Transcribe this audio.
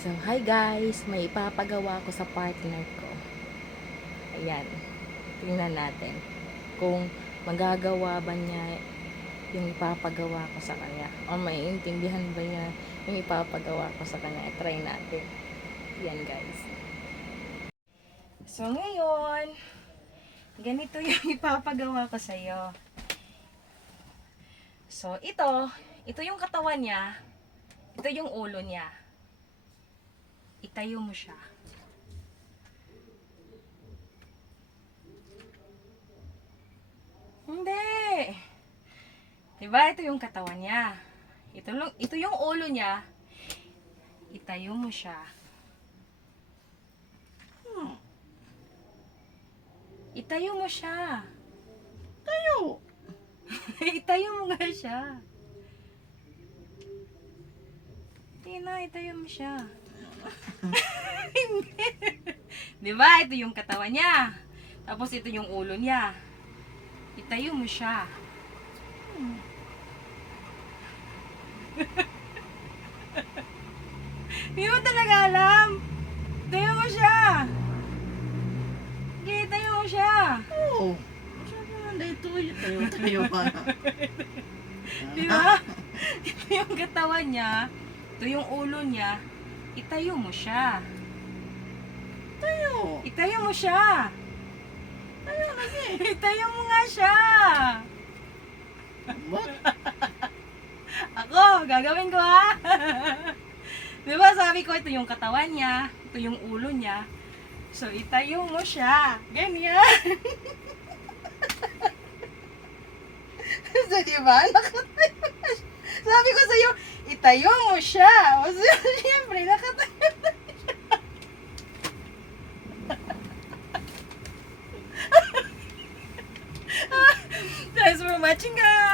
So, hi guys! May ipapagawa ko sa partner ko. Ayan. Tingnan natin kung magagawa ba niya yung ipapagawa ko sa kanya. O maiintindihan ba niya yung ipapagawa ko sa kanya. I-try natin. Ayan guys. So, ngayon, ganito yung ipapagawa ko sa iyo. So, ito yung katawan niya. Ito yung ulo niya. Itayo mo siya. Hindi. Diba? Ito yung katawan niya. Ito yung ulo niya. Itayo mo siya. Itayo mo siya. Tayo. Itayo mo nga siya. Tina, itayo mo siya. Hindi. Diba? Ito yung katawan niya. Tapos ito yung ulo niya. Itayo mo siya. Hindi mo talaga alam. Itayo mo siya. Sige, itayo mo siya. Oo. Sabi nga dito, tayo pa. Diba? Ito yung katawan niya. Ito yung ulo niya. Itayo mo siya. Tayo. Itayo mo siya. Tayo lagi. Itayo mo nga siya. What? Ako, gagawin ko ha. Diba sabi ko, ito yung katawan niya. Ito yung ulo niya. So, itayo mo siya. Ganyan. So, diba? Nakatayo na siya. Sabi ko sa'yo, itayo mo siya. O, siyempre, nakatayo na siya. Thanks for watching, guys.